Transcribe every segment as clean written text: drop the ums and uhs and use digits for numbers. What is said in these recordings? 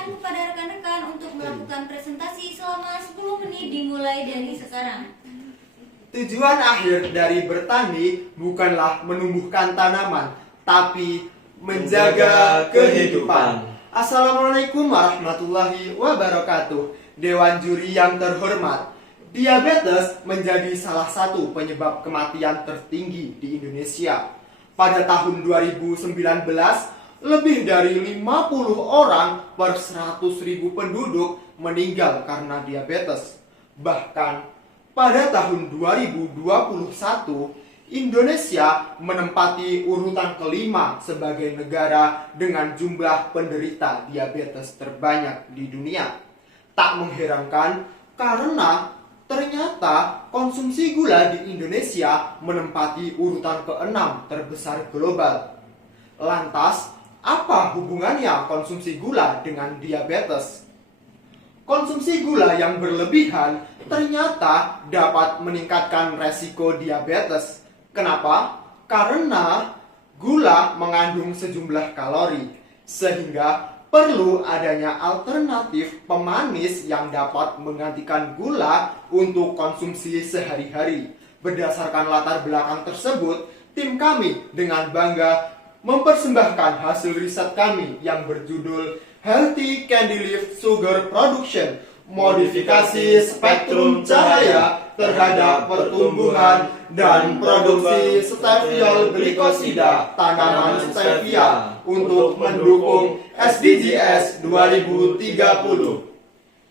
pertanyaan kepada rekan-rekan untuk melakukan presentasi selama 10 menit dimulai dari sekarang. Tujuan akhir dari bertani bukanlah menumbuhkan tanaman, tapi menjaga kehidupan. Assalamualaikum warahmatullahi wabarakatuh. Dewan juri yang terhormat, diabetes menjadi salah satu penyebab kematian tertinggi di Indonesia. Pada tahun 2019, lebih dari 50 orang per 100.000 penduduk meninggal karena diabetes. Bahkan pada tahun 2021, Indonesia menempati urutan kelima sebagai negara dengan jumlah penderita diabetes terbanyak di dunia. Tak mengherankan karena ternyata konsumsi gula di Indonesia menempati urutan ke-6 terbesar global. Lantas, apa hubungannya konsumsi gula dengan diabetes? Konsumsi gula yang berlebihan ternyata dapat meningkatkan resiko diabetes. Kenapa? Karena gula mengandung sejumlah kalori, sehingga perlu adanya alternatif pemanis yang dapat menggantikan gula untuk konsumsi sehari-hari. Berdasarkan latar belakang tersebut, tim kami dengan bangga mempersembahkan hasil riset kami yang berjudul Healthy Candy Leaf Sugar Production, modifikasi spektrum cahaya terhadap pertumbuhan dan produksi steviol glikosida tanaman stevia untuk mendukung SDGs 2030.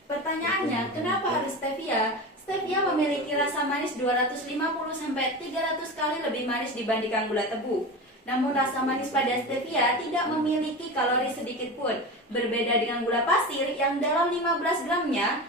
Pertanyaannya, kenapa harus stevia? Stevia memiliki rasa manis 250-300 kali lebih manis dibandingkan gula tebu. Namun rasa manis pada stevia tidak memiliki kalori sedikit pun. Berbeda dengan gula pasir yang dalam 15 gramnya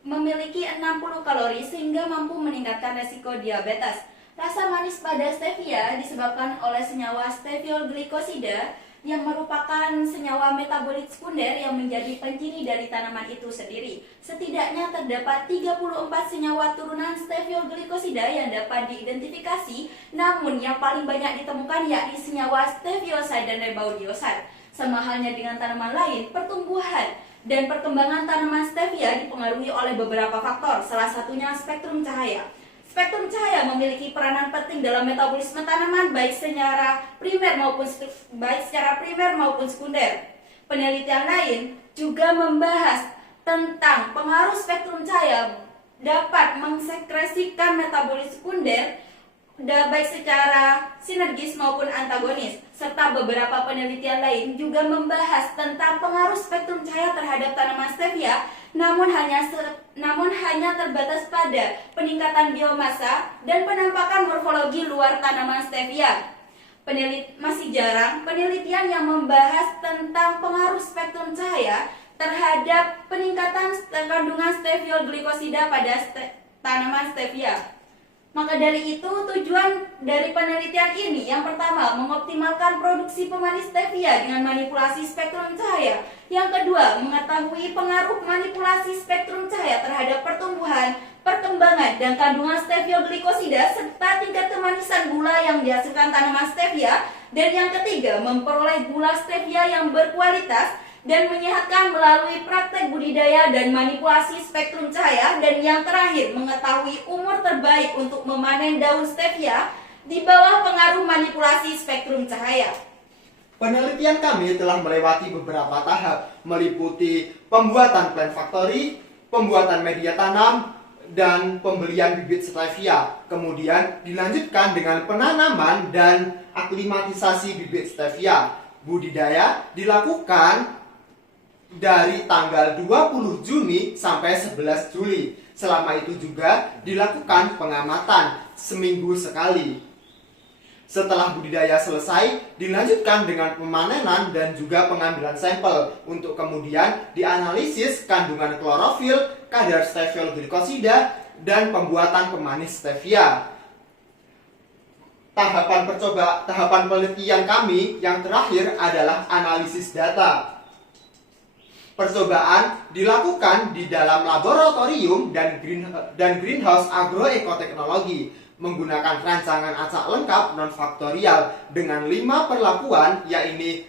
memiliki 60 kalori sehingga mampu meningkatkan resiko diabetes. Rasa manis pada stevia disebabkan oleh senyawa steviol glikosida yang merupakan senyawa metabolit sekunder yang menjadi penciri dari tanaman itu sendiri. Setidaknya terdapat 34 senyawa turunan steviol glikosida yang dapat diidentifikasi, namun yang paling banyak ditemukan yakni senyawa steviosid dan rebaudioside. Sama halnya dengan tanaman lain, pertumbuhan dan perkembangan tanaman stevia dipengaruhi oleh beberapa faktor, salah satunya spektrum cahaya. Spektrum cahaya memiliki peranan penting dalam metabolisme tanaman baik secara primer maupun sekunder. Penelitian lain juga membahas tentang pengaruh spektrum cahaya dapat mengsekresikan metabolit sekunder baik secara sinergis maupun antagonis, serta beberapa penelitian lain juga membahas tentang pengaruh spektrum cahaya terhadap tanaman stevia, namun hanya terbatas pada peningkatan biomasa dan penampakan morfologi luar tanaman stevia. Masih jarang penelitian yang membahas tentang pengaruh spektrum cahaya terhadap peningkatan kandungan steviol glikosida pada tanaman stevia. Maka dari itu, tujuan dari penelitian ini yang pertama, mengoptimalkan produksi pemanis stevia dengan manipulasi spektrum cahaya. Yang kedua, mengetahui pengaruh manipulasi spektrum cahaya terhadap pertumbuhan, perkembangan, dan kandungan steviol glikosida serta tingkat kemanisan gula yang dihasilkan tanaman stevia. Dan yang ketiga, memperoleh gula stevia yang berkualitas dan menyehatkan melalui praktek budidaya dan manipulasi spektrum cahaya. Dan yang terakhir, mengetahui umur terbaik untuk memanen daun stevia di bawah pengaruh manipulasi spektrum cahaya. Penelitian kami telah melewati beberapa tahap, meliputi pembuatan plant factory, pembuatan media tanam, dan pembelian bibit stevia. Kemudian dilanjutkan dengan penanaman dan aklimatisasi bibit stevia. Budidaya dilakukan dari tanggal 20 Juni sampai 11 Juli. Selama itu juga dilakukan pengamatan seminggu sekali. Setelah budidaya selesai, dilanjutkan dengan pemanenan dan juga pengambilan sampel untuk kemudian dianalisis kandungan klorofil, kadar steviol glikosida, dan pembuatan pemanis stevia. Tahapan penelitian kami yang terakhir adalah analisis data. Percobaan dilakukan di dalam laboratorium dan greenhouse agroekoteknologi menggunakan rancangan acak lengkap non-faktorial dengan 5 perlakuan, yakni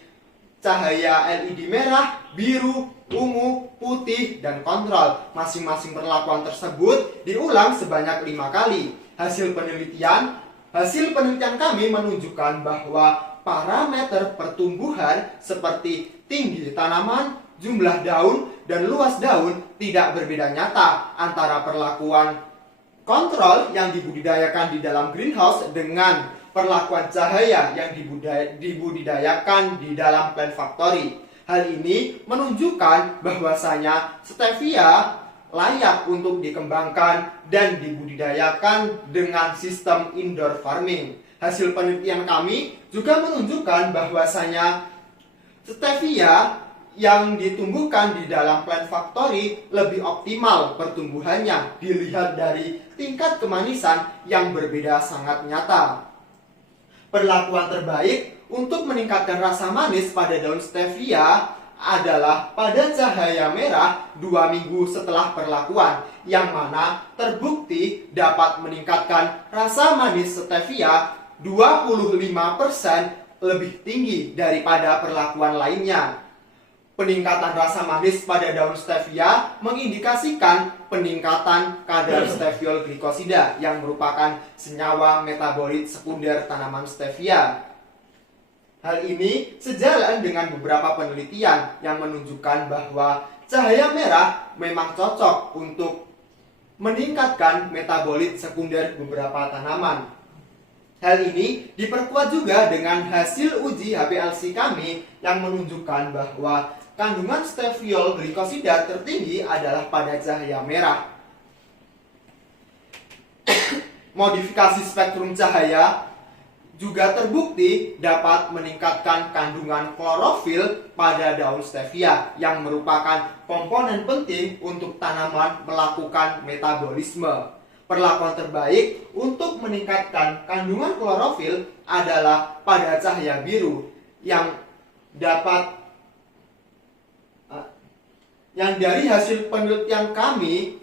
cahaya LED merah, biru, ungu, putih, dan kontrol. Masing-masing perlakuan tersebut diulang sebanyak 5 kali. Hasil penelitian kami menunjukkan bahwa parameter pertumbuhan seperti tinggi tanaman, jumlah daun, dan luas daun tidak berbeda nyata antara perlakuan kontrol yang dibudidayakan di dalam greenhouse dengan perlakuan cahaya yang dibudidayakan di dalam plant factory. Hal ini menunjukkan bahwasanya stevia layak untuk dikembangkan dan dibudidayakan dengan sistem indoor farming. Hasil penelitian kami juga menunjukkan bahwasanya stevia yang ditumbuhkan di dalam plant factory lebih optimal pertumbuhannya dilihat dari tingkat kemanisan yang berbeda sangat nyata. Perlakuan terbaik untuk meningkatkan rasa manis pada daun stevia adalah pada cahaya merah 2 minggu setelah perlakuan, yang mana terbukti dapat meningkatkan rasa manis stevia 25% lebih tinggi daripada perlakuan lainnya. Peningkatan rasa manis pada daun stevia mengindikasikan peningkatan kadar steviol glikosida yang merupakan senyawa metabolit sekunder tanaman stevia. Hal ini sejalan dengan beberapa penelitian yang menunjukkan bahwa cahaya merah memang cocok untuk meningkatkan metabolit sekunder beberapa tanaman. Hal ini diperkuat juga dengan hasil uji HPLC kami yang menunjukkan bahwa kandungan steviol glikosida tertinggi adalah pada cahaya merah. Modifikasi spektrum cahaya juga terbukti dapat meningkatkan kandungan klorofil pada daun stevia yang merupakan komponen penting untuk tanaman melakukan metabolisme. Perlakuan terbaik untuk meningkatkan kandungan klorofil adalah pada cahaya biru yang dari hasil penelitian kami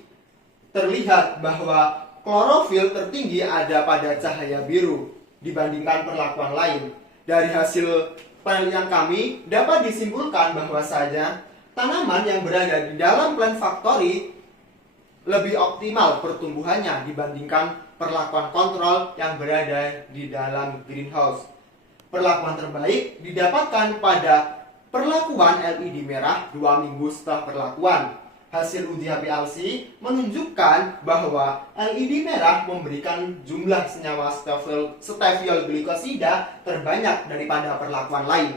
terlihat bahwa klorofil tertinggi ada pada cahaya biru dibandingkan perlakuan lain. Dari hasil penelitian kami dapat disimpulkan bahwasanya tanaman yang berada di dalam plant factory lebih optimal pertumbuhannya dibandingkan perlakuan kontrol yang berada di dalam greenhouse. Perlakuan terbaik didapatkan pada perlakuan LED merah 2 minggu setelah perlakuan. Hasil uji HPLC menunjukkan bahwa LED merah memberikan jumlah senyawa steviol glikosida terbanyak daripada perlakuan lain.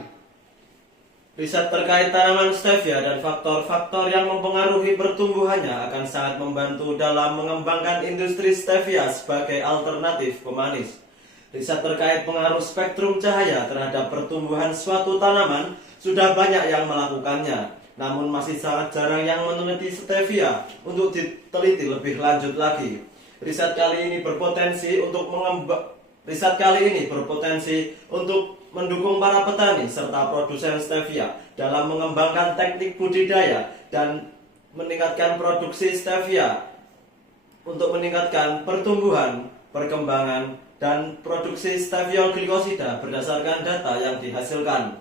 Riset terkait tanaman stevia dan faktor-faktor yang mempengaruhi pertumbuhannya akan sangat membantu dalam mengembangkan industri stevia sebagai alternatif pemanis. Riset terkait pengaruh spektrum cahaya terhadap pertumbuhan suatu tanaman sudah banyak yang melakukannya, namun masih sangat jarang yang meneliti stevia untuk diteliti lebih lanjut lagi. Riset kali ini berpotensi untuk mendukung para petani serta produsen stevia dalam mengembangkan teknik budidaya dan meningkatkan produksi stevia untuk meningkatkan pertumbuhan, perkembangan, dan produksi steviol glikosida berdasarkan data yang dihasilkan.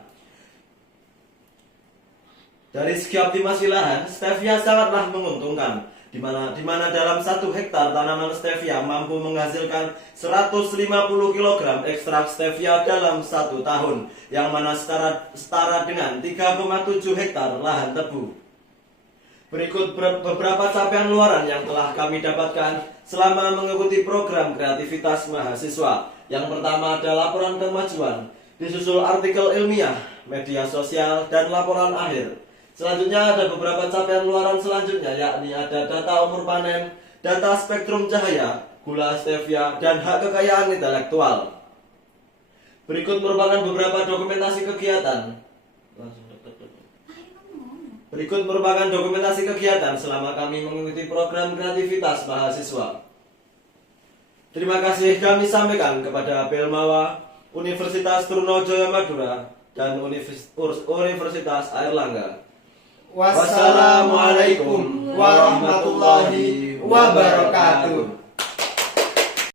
Dari segi optimasi lahan, stevia sangatlah menguntungkan, di mana dalam 1 hektar tanaman stevia mampu menghasilkan 150 kg ekstrak stevia dalam 1 tahun, yang mana setara dengan 3,7 hektar lahan tebu. Berikut beberapa capaian luaran yang telah kami dapatkan selama mengikuti program kreativitas mahasiswa. Yang pertama ada laporan kemajuan, disusul artikel ilmiah, media sosial, dan laporan akhir. Selanjutnya ada beberapa capaian luaran selanjutnya, yakni ada data umur panen, data spektrum cahaya, gula stevia, dan hak kekayaan intelektual. Berikut merupakan beberapa dokumentasi kegiatan. Selama kami mengikuti program kreativitas mahasiswa. Terima kasih kami sampaikan kepada Pelmawa, Universitas Trunojoyo Madura, dan Universitas Airlangga. Wassalamualaikum warahmatullahi wabarakatuh.